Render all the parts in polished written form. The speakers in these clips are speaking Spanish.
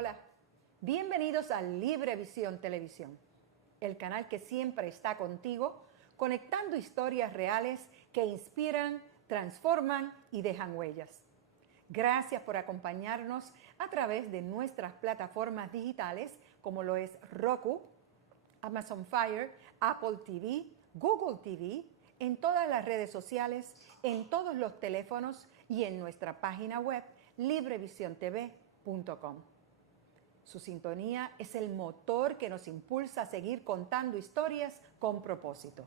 Hola, bienvenidos a Librevisión Televisión, el canal que siempre está contigo, conectando historias reales que inspiran, transforman y dejan huellas. Gracias por acompañarnos a través de nuestras plataformas digitales como lo es Roku, Amazon Fire, Apple TV, Google TV, en todas las redes sociales, en todos los teléfonos y en nuestra página web librevisiontv.com. Su sintonía es el motor que nos impulsa a seguir contando historias con propósito.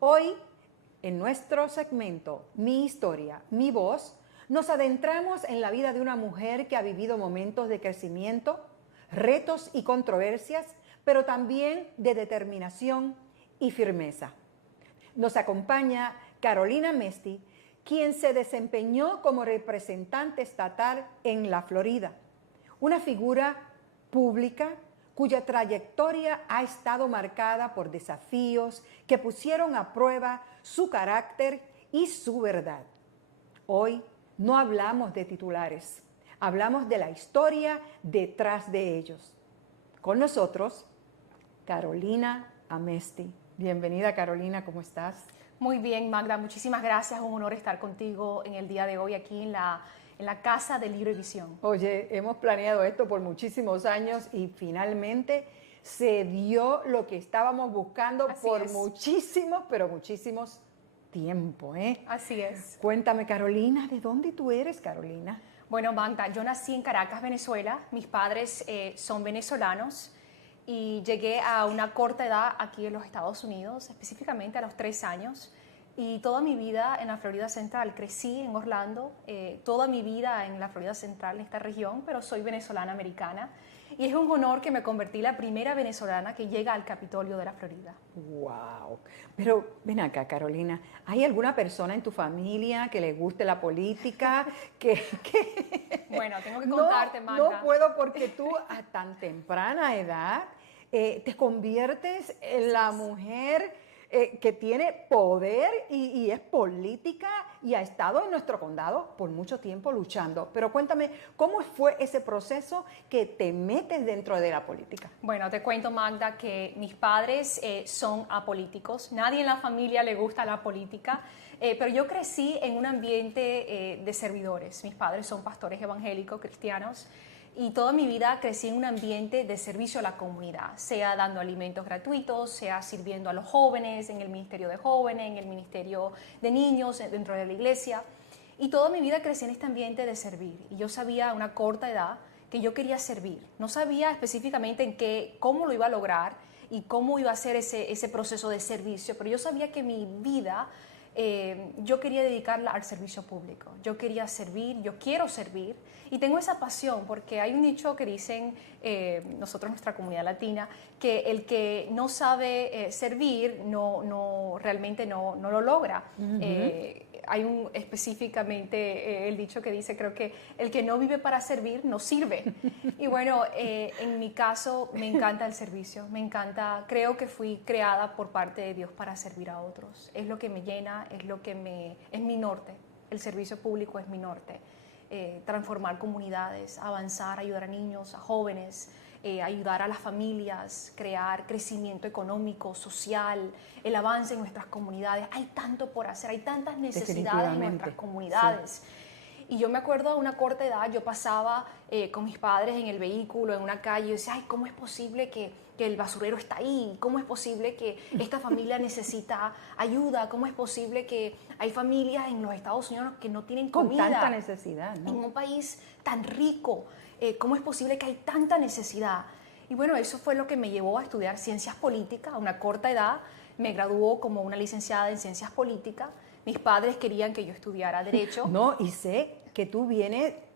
Hoy, en nuestro segmento Mi Historia, Mi Voz, nos adentramos en la vida de una mujer que ha vivido momentos de crecimiento, retos y controversias, pero también de determinación y firmeza. Nos acompaña Carolina Amesti, quien se desempeñó como representante estatal en la Florida, una figura pública cuya trayectoria ha estado marcada por desafíos que pusieron a prueba su carácter y su verdad. Hoy no hablamos de titulares, hablamos de la historia detrás de ellos. Con nosotros, Carolina Amesti. Bienvenida, Carolina, ¿cómo estás? Muy bien, Magda, muchísimas gracias. Un honor estar contigo en el día de hoy aquí en la casa de Librevisión. Oye, hemos planeado esto por muchísimos años y finalmente se dio lo que estábamos buscando por muchísimos, pero muchísimos tiempo, ¿eh? Así es. Cuéntame, Carolina, ¿de dónde tú eres, Carolina? Bueno, Magda, yo nací en Caracas, Venezuela. Mis padres son venezolanos y llegué a una corta edad aquí en los Estados Unidos, específicamente a los 3 años. Y toda mi vida en la Florida Central, crecí en Orlando, toda mi vida en la Florida Central, en esta región, pero soy venezolana americana. Y es un honor que me convertí la primera venezolana que llega al Capitolio de la Florida. ¡Wow! Pero ven acá, Carolina, ¿hay alguna persona en tu familia que le guste la política? Bueno, tengo que contarte, Magda. No puedo porque tú a tan temprana edad te conviertes en la mujer que tiene poder y es política y ha estado en nuestro condado por mucho tiempo luchando. Pero cuéntame, ¿cómo fue ese proceso que te metes dentro de la política? Bueno, te cuento, Magda, que mis padres son apolíticos. Nadie en la familia le gusta la política, pero yo crecí en un ambiente de servidores. Mis padres son pastores evangélicos cristianos. Y toda mi vida crecí en un ambiente de servicio a la comunidad, sea dando alimentos gratuitos, sea sirviendo a los jóvenes en el ministerio de jóvenes, en el ministerio de niños, dentro de la iglesia. Y toda mi vida crecí en este ambiente de servir. Y yo sabía a una corta edad que yo quería servir. No sabía específicamente cómo lo iba a lograr y cómo iba a ser ese proceso de servicio, pero yo sabía que mi vida yo quería dedicarla al servicio público. Yo quería servir, yo quiero servir y tengo esa pasión porque hay un dicho que dicen nosotros, nuestra comunidad latina, que el que no sabe servir realmente no lo logra. Hay específicamente el dicho que dice, creo que el que no vive para servir no sirve. Y bueno, en mi caso me encanta el servicio, me encanta, creo que fui creada por parte de Dios para servir a otros. Es lo que me llena, es mi norte, el servicio público es mi norte. Transformar comunidades, avanzar, ayudar a niños, a jóvenes, ayudar a las familias, crear crecimiento económico, social, el avance en nuestras comunidades. Hay tanto por hacer, hay tantas necesidades en nuestras comunidades. Sí. Y yo me acuerdo a una corta edad, yo pasaba con mis padres en el vehículo, en una calle, y decía, ay, ¿cómo es posible que el basurero está ahí? ¿Cómo es posible que esta familia necesita ayuda? ¿Cómo es posible que hay familias en los Estados Unidos que no tienen comida? Con tanta necesidad, ¿no? En un país tan rico, ¿cómo es posible que hay tanta necesidad? Y bueno, eso fue lo que me llevó a estudiar ciencias políticas a una corta edad. Me graduó como una licenciada en ciencias políticas. Mis padres querían que yo estudiara Derecho. No, y sé que tú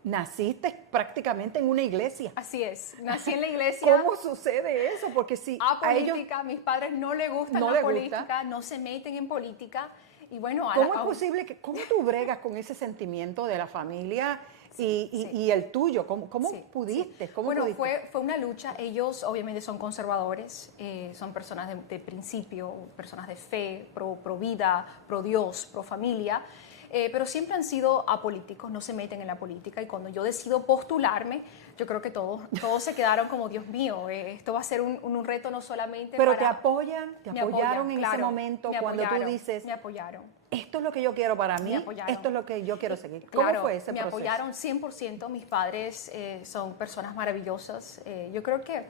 naciste prácticamente en una iglesia. Así es, nací en la iglesia. ¿Cómo sucede eso? Porque si a política, mis padres no les gusta la política, no se meten en política. Y bueno, ¿cómo es posible cómo tú bregas con ese sentimiento de la familia y el tuyo? ¿Cómo pudiste? Sí. Bueno, fue una lucha. Ellos obviamente son conservadores, son personas de principio, personas de fe, pro vida, pro Dios, pro familia. pero siempre han sido apolíticos, no se meten en la política. Y cuando yo decido postularme, yo creo que todos se quedaron como, Dios mío, esto va a ser un reto no solamente Pero para... te apoyan, te Me apoyaron en ese claro, momento me cuando tú apoyaron, dices, me apoyaron. esto es lo que yo quiero para mí, apoyaron. esto es lo que yo quiero seguir. ¿Cómo Claro, fue ese me proceso? apoyaron 100%, mis padres son personas maravillosas. Yo creo que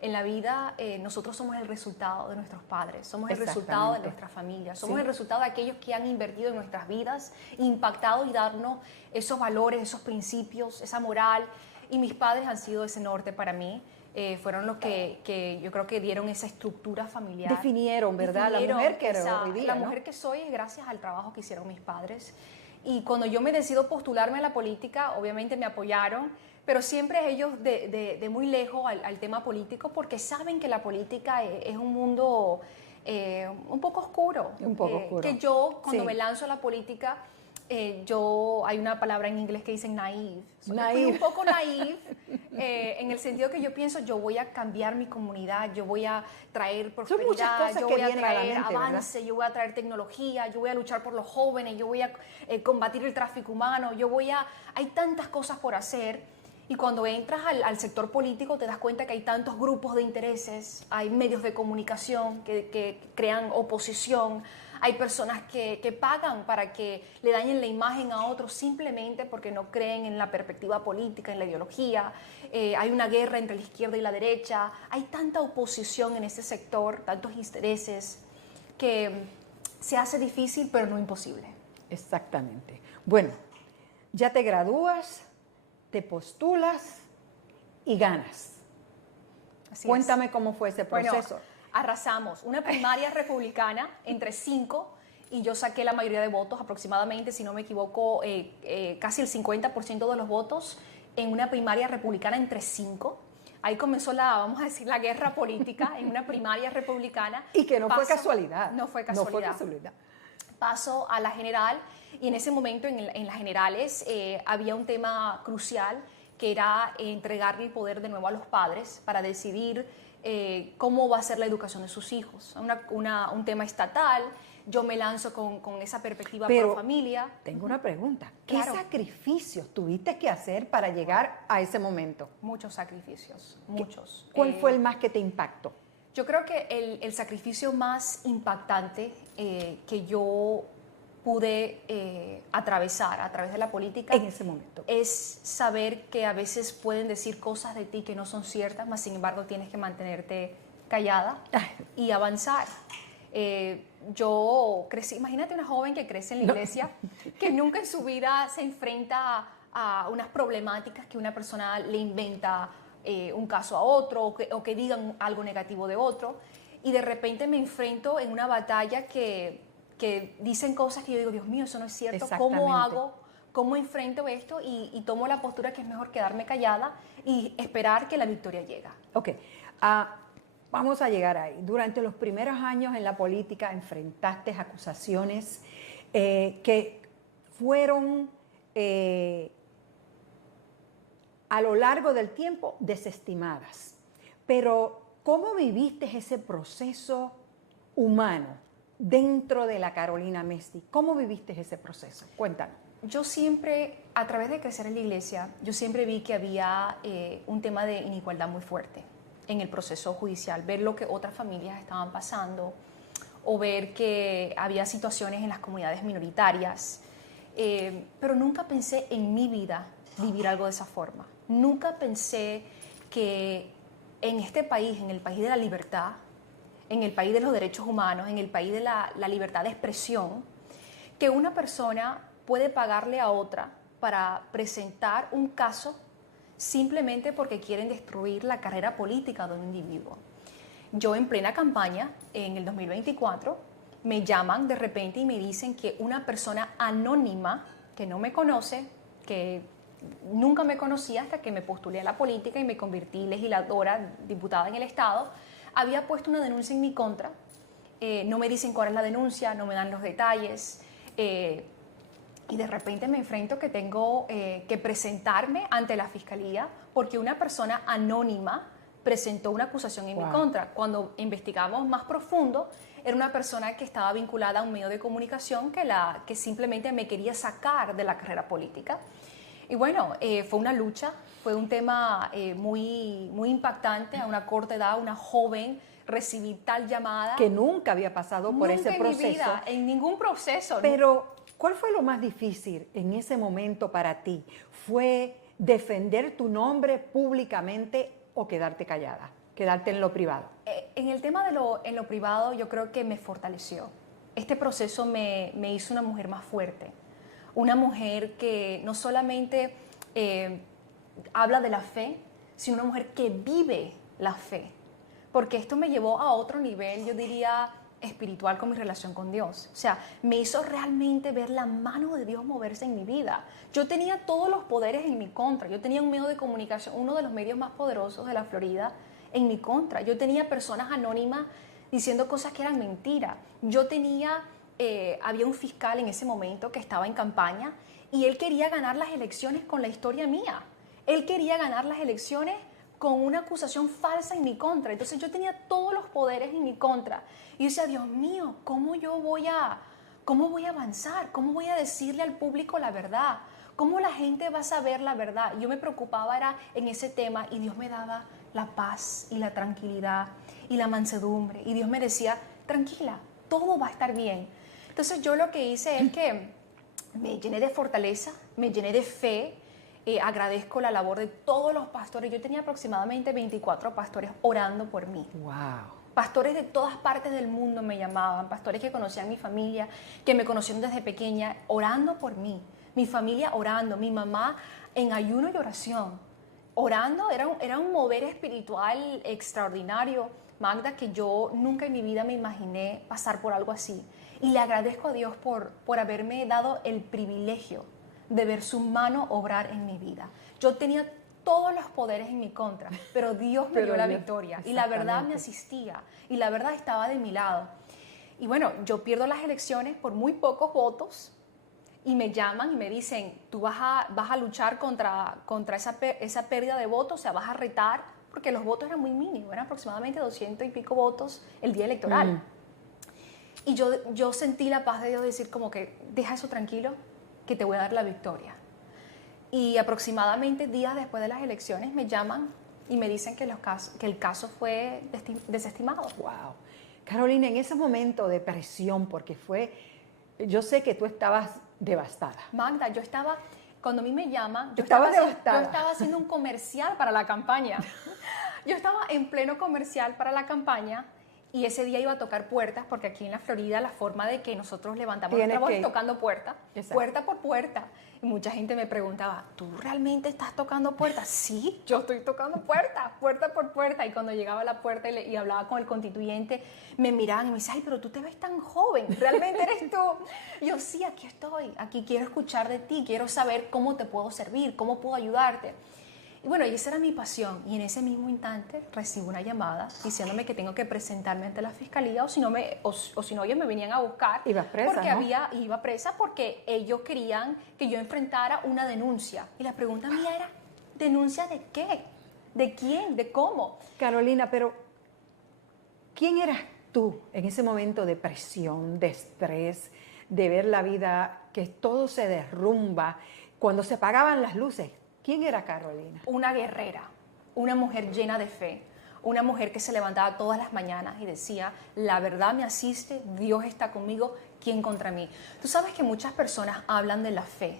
en la vida nosotros somos el resultado de nuestros padres, somos el resultado de nuestra familia, somos el resultado de aquellos que han invertido en nuestras vidas, impactado y darnos esos valores, esos principios, esa moral. Y mis padres han sido ese norte para mí. Fueron los que yo creo que dieron esa estructura familiar. Definieron, ¿verdad? La mujer que eres hoy día, la ¿no? mujer que soy es gracias al trabajo que hicieron mis padres. Y cuando yo me decido postularme a la política, obviamente me apoyaron, pero siempre ellos de muy lejos al tema político, porque saben que la política es un mundo un poco oscuro. Un poco oscuro. Que yo, cuando me lanzo a la política, hay una palabra en inglés que dicen naive. Fui un poco naive en el sentido que yo pienso, yo voy a cambiar mi comunidad, yo voy a traer prosperidad, Son muchas cosas yo que voy a vienen a la traer mente, avance, yo voy a traer tecnología, yo voy a luchar por los jóvenes, yo voy a combatir el tráfico humano, hay tantas cosas por hacer. Y cuando entras al sector político te das cuenta que hay tantos grupos de intereses, hay medios de comunicación que crean oposición, hay personas que pagan para que le dañen la imagen a otros simplemente porque no creen en la perspectiva política, en la ideología. Hay una guerra entre la izquierda y la derecha. Hay tanta oposición en ese sector, tantos intereses, que se hace difícil, pero no imposible. Exactamente. Bueno, ya te gradúas, te postulas y ganas. Así Cuéntame es. cómo fue ese proceso. Bueno, arrasamos. Una primaria republicana entre 5 y yo saqué la mayoría de votos, aproximadamente, si no me equivoco, casi el 50% de los votos en una primaria republicana entre 5. Ahí comenzó vamos a decir, la guerra política en una primaria republicana. Y que no fue casualidad. No fue casualidad. No fue casualidad. Paso a la general y en ese momento en las generales había un tema crucial que era entregarle el poder de nuevo a los padres para decidir cómo va a ser la educación de sus hijos. Un tema estatal, yo me lanzo con esa perspectiva por familia. Tengo una pregunta. Claro. ¿Qué sacrificios tuviste que hacer para llegar a ese momento? Muchos sacrificios, muchos. ¿Cuál fue el más que te impactó? Yo creo que el sacrificio más impactante que yo pude atravesar a través de la política En ese momento. es saber que a veces pueden decir cosas de ti que no son ciertas, mas sin embargo tienes que mantenerte callada y avanzar. Yo crecí, imagínate una joven que crece en la iglesia, que nunca en su vida se enfrenta a unas problemáticas que una persona le inventa un caso a otro o que digan algo negativo de otro, y de repente me enfrento en una batalla que dicen cosas que yo digo, Dios mío, eso no es cierto, ¿cómo hago? ¿Cómo enfrento esto? Y tomo la postura que es mejor quedarme callada y esperar que la victoria llegue. Ok, vamos a llegar ahí. Durante los primeros años en la política enfrentaste acusaciones que fueron a lo largo del tiempo desestimadas. Pero, ¿cómo viviste ese proceso humano dentro de la Carolina Mesti? ¿Cómo viviste ese proceso? Cuéntanos. Yo siempre, a través de crecer en la iglesia, yo siempre vi que había un tema de inigualdad muy fuerte en el proceso judicial, ver lo que otras familias estaban pasando o ver que había situaciones en las comunidades minoritarias, pero nunca pensé en mi vida vivir algo de esa forma. Nunca pensé que en este país, en el país de la libertad, en el país de los derechos humanos, en el país de la libertad de expresión, que una persona puede pagarle a otra para presentar un caso simplemente porque quieren destruir la carrera política de un individuo. Yo en plena campaña, en el 2024, me llaman de repente y me dicen que una persona anónima que no me conoce, que nunca me conocía hasta que me postulé a la política y me convertí legisladora, diputada en el Estado, había puesto una denuncia en mi contra. No me dicen cuál es la denuncia, no me dan los detalles. Y de repente me enfrento que tengo que presentarme ante la fiscalía porque una persona anónima presentó una acusación en mi Wow. contra. Cuando investigamos más profundo, era una persona que estaba vinculada a un medio de comunicación que simplemente me quería sacar de la carrera política. Y bueno, fue una lucha, fue un tema muy, muy impactante. A una corta edad, una joven, recibí tal llamada. Que nunca había pasado por ese Nunca proceso. en mi vida, en ningún proceso. Pero, ¿cuál fue lo más difícil en ese momento para ti? ¿Fue defender tu nombre públicamente o quedarte callada? Quedarte en lo privado. En el tema en lo privado, yo creo que me fortaleció. Este proceso me hizo una mujer más fuerte. Una mujer que no solamente habla de la fe, sino una mujer que vive la fe. Porque esto me llevó a otro nivel, yo diría, espiritual con mi relación con Dios. O sea, me hizo realmente ver la mano de Dios moverse en mi vida. Yo tenía todos los poderes en mi contra. Yo tenía un medio de comunicación, uno de los medios más poderosos de la Florida, en mi contra. Yo tenía personas anónimas diciendo cosas que eran mentiras. Yo tenía, había un fiscal en ese momento que estaba en campaña y él quería ganar las elecciones con la historia mía. Él quería ganar las elecciones con una acusación falsa en mi contra. Entonces yo tenía todos los poderes en mi contra. Y yo decía, Dios mío, ¿cómo voy a avanzar? ¿Cómo voy a decirle al público la verdad? ¿Cómo la gente va a saber la verdad? Yo me preocupaba era en ese tema y Dios me daba la paz y la tranquilidad y la mansedumbre. Y Dios me decía, tranquila, todo va a estar bien. Entonces yo lo que hice es que me llené de fortaleza, me llené de fe. Agradezco la labor de todos los pastores. Yo tenía aproximadamente 24 pastores orando por mí. Wow. Pastores de todas partes del mundo me llamaban, pastores que conocían mi familia, que me conocieron desde pequeña, orando por mí. Mi familia orando, mi mamá en ayuno y oración. Orando, era un mover espiritual extraordinario, Magda, que yo nunca en mi vida me imaginé pasar por algo así. Y le agradezco a Dios por haberme dado el privilegio de ver su mano obrar en mi vida. Yo tenía todos los poderes en mi contra, pero Dios me dio la victoria y la verdad me asistía y la verdad estaba de mi lado. Y bueno, yo pierdo las elecciones por muy pocos votos y me llaman y me dicen, tú vas a luchar contra esa pérdida de votos, o sea, vas a retar, porque los votos eran muy mínimos, eran aproximadamente 200 y pico votos el día electoral. Y yo sentí la paz de Dios decir como que, deja eso tranquilo, que te voy a dar la victoria. Y aproximadamente días después de las elecciones me llaman y me dicen que el caso fue desestimado. Wow. Carolina, en ese momento de presión, porque yo sé que tú estabas devastada. Magda, cuando a mí me llaman, yo estaba estaba haciendo un comercial para la campaña. Yo estaba en pleno comercial para la campaña. Y ese día iba a tocar puertas, porque aquí en la Florida la forma de que nosotros levantamos nuestra voz es tocando puertas, puerta por puerta. Y mucha gente me preguntaba, ¿tú realmente estás tocando puertas? Sí, yo estoy tocando puertas, puerta por puerta. Y cuando llegaba a la puerta y hablaba con el constituyente, me miraban y me decían, ay, pero tú te ves tan joven, ¿realmente eres tú? Y yo, sí, aquí estoy, aquí quiero escuchar de ti, quiero saber cómo te puedo servir, cómo puedo ayudarte. Y bueno, y esa era mi pasión. Y en ese mismo instante recibo una llamada diciéndome que tengo que presentarme ante la fiscalía o si no ellos me venían a buscar. Ibas presa, porque ¿no? Iba presa porque ellos querían que yo enfrentara una denuncia. Y la pregunta mía era, ¿denuncia de qué? ¿De quién? ¿De cómo? Carolina, pero ¿quién eras tú en ese momento de presión, de estrés, de ver la vida que todo se derrumba, cuando se apagaban las luces? ¿Quién era Carolina? Una guerrera, una mujer llena de fe, una mujer que se levantaba todas las mañanas y decía, la verdad me asiste, Dios está conmigo, ¿quién contra mí? Tú sabes que muchas personas hablan de la fe,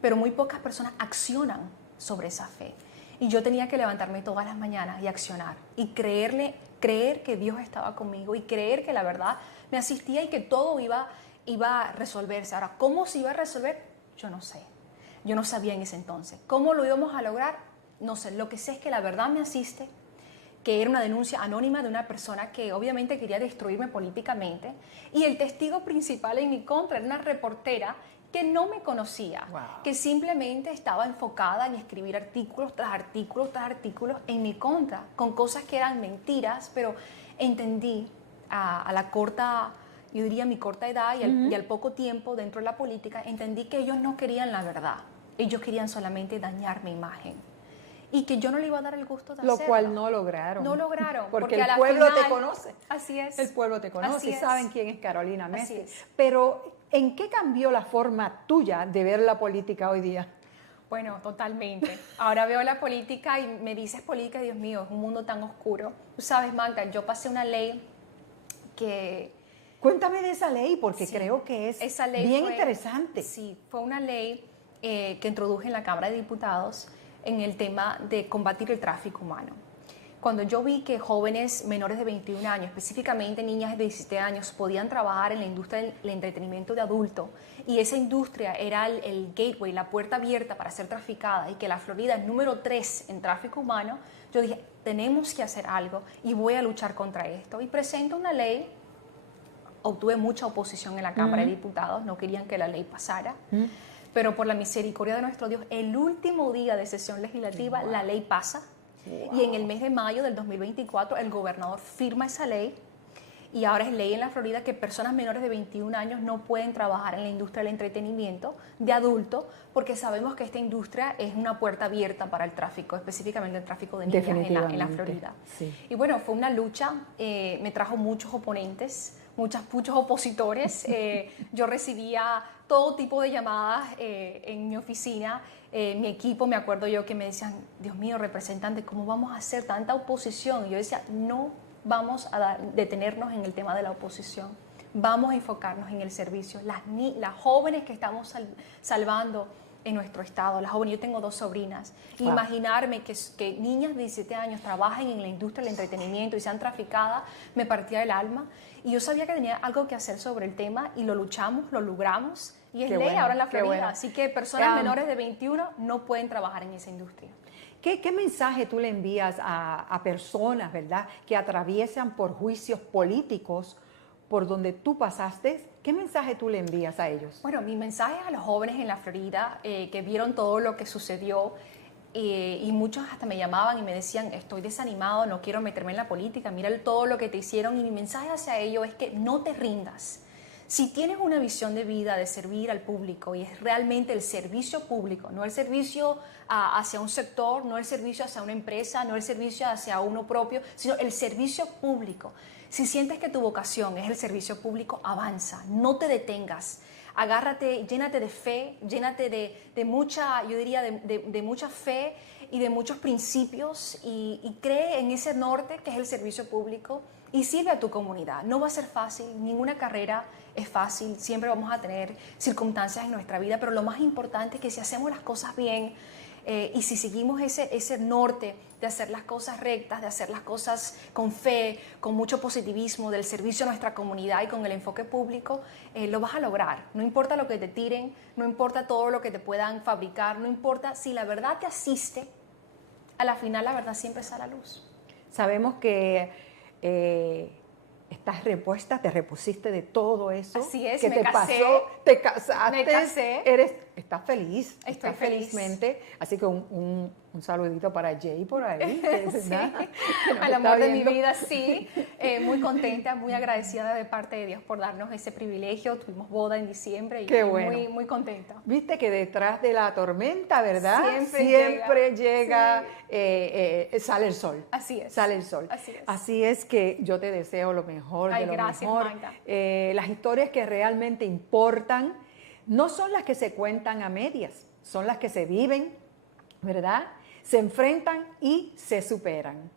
pero muy pocas personas accionan sobre esa fe. Y yo tenía que levantarme todas las mañanas y accionar y creer que Dios estaba conmigo y creer que la verdad me asistía y que todo iba a resolverse. Ahora, ¿cómo se iba a resolver? Yo no sé. Yo no sabía en ese entonces. ¿Cómo lo íbamos a lograr? No sé. Lo que sé es que la verdad me asiste, que era una denuncia anónima de una persona que obviamente quería destruirme políticamente. Y el testigo principal en mi contra era una reportera que no me conocía, Wow. que simplemente estaba enfocada en escribir artículos tras artículos tras artículos en mi contra, con cosas que eran mentiras, pero entendí a la corta, yo diría mi corta edad y al poco tiempo dentro de la política, entendí que ellos no querían la verdad, ellos querían solamente dañar mi imagen. y que yo no le iba a dar el gusto de Lo hacerlo. cual no lograron. No lograron. Porque a el la pueblo te final- conoce. Así es. El pueblo te conoce Así y es. saben quién es Carolina Así Mestre. es. Pero, ¿en qué cambió la forma tuya de ver la política hoy día? Bueno, totalmente. Ahora veo la política y me dices política, Dios mío, es un mundo tan oscuro. Tú sabes, Magda, yo pasé una ley que... Cuéntame de esa ley, porque Sí, creo que es esa ley bien fue- interesante. Sí, fue una ley que introduje en la Cámara de Diputados en el tema de combatir el tráfico humano. Cuando yo vi que jóvenes menores de 21 años, específicamente niñas de 17 años, podían trabajar en la industria del entretenimiento de adulto y esa industria era el gateway, la puerta abierta para ser traficada y que la Florida es número 3 en tráfico humano, yo dije, tenemos que hacer algo y voy a luchar contra esto. Y presento una ley, obtuve mucha oposición en la Cámara de Diputados, no querían que la ley pasara, pero por la misericordia de nuestro Dios, el último día de sesión legislativa, la ley pasa. Y en el mes de mayo del 2024 el gobernador firma esa ley y ahora es ley en la Florida que personas menores de 21 años no pueden trabajar en la industria del entretenimiento de adulto porque sabemos que esta industria es una puerta abierta para el tráfico, específicamente el tráfico de niñas en la Florida. Sí. Y bueno, fue una lucha, me trajo muchos oponentes, muchos opositores. Yo recibía todo tipo de llamadas en mi oficina. Mi equipo, me acuerdo yo que me decían, Dios mío, representante, ¿cómo vamos a hacer tanta oposición? Y yo decía, no vamos a detenernos en el tema de la oposición. Vamos a enfocarnos en el servicio. Las jóvenes que estamos salvando en nuestro estado, las jóvenes, yo tengo 2 sobrinas. Wow. Imaginarme que niñas de 17 años trabajen en la industria del entretenimiento y sean traficadas, me partía el alma. Y yo sabía que tenía algo que hacer sobre el tema y lo luchamos, lo logramos. Y es Qué ley bueno, ahora en la qué Florida. bueno. Así que personas menores de 21 no pueden trabajar en esa industria. ¿Qué mensaje tú le envías a personas, verdad, que atraviesan por juicios políticos por donde tú pasaste? ¿Qué mensaje tú le envías a ellos? Bueno, mi mensaje es a los jóvenes en la Florida que vieron todo lo que sucedió y muchos hasta me llamaban y me decían, estoy desanimado, no quiero meterme en la política, mira todo lo que te hicieron. Y mi mensaje hacia ellos es que no te rindas. Si tienes una visión de vida de servir al público y es realmente el servicio público, no el servicio hacia un sector, no el servicio hacia una empresa, no el servicio hacia uno propio, sino el servicio público. Si sientes que tu vocación es el servicio público, avanza, no te detengas. Agárrate, llénate de fe, llénate de mucha, yo diría, de mucha fe y de muchos principios y cree en ese norte que es el servicio público y sirve a tu comunidad. No va a ser fácil, ninguna carrera es fácil, siempre vamos a tener circunstancias en nuestra vida, pero lo más importante es que si hacemos las cosas bien y si seguimos ese norte de hacer las cosas rectas, de hacer las cosas con fe, con mucho positivismo, del servicio a nuestra comunidad y con el enfoque público, lo vas a lograr. No importa lo que te tiren, no importa todo lo que te puedan fabricar, no importa si la verdad te asiste, a la final la verdad siempre sale a la luz. Sabemos que estás repuesta, te repusiste de todo eso. Así es, que me te casé, pasó, te casaste, me casé. Estás feliz, Estoy estás feliz. felizmente. Así que un saludito para Jay por ahí, ¿verdad? Que nos Al está amor de mi viendo. vida, sí. Muy contenta, muy agradecida de parte de Dios por darnos ese privilegio. Tuvimos boda en diciembre y Qué bueno. muy contenta. Viste que detrás de la tormenta, ¿verdad? Siempre llega, sí. sale el sol. Así es. Sale el sol. Así es. Así es que yo te deseo lo mejor Ay, de lo gracias, mejor. Magda. Las historias que realmente importan no son las que se cuentan a medias, son las que se viven, ¿verdad? Se enfrentan y se superan.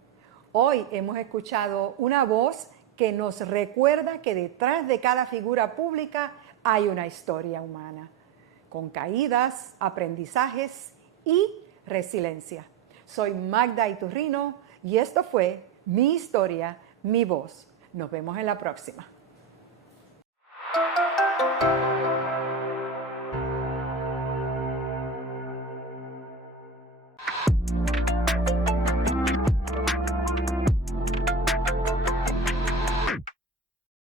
Hoy hemos escuchado una voz que nos recuerda que detrás de cada figura pública hay una historia humana, con caídas, aprendizajes y resiliencia. Soy Magda Iturrino y esto fue Mi Historia, Mi Voz. Nos vemos en la próxima.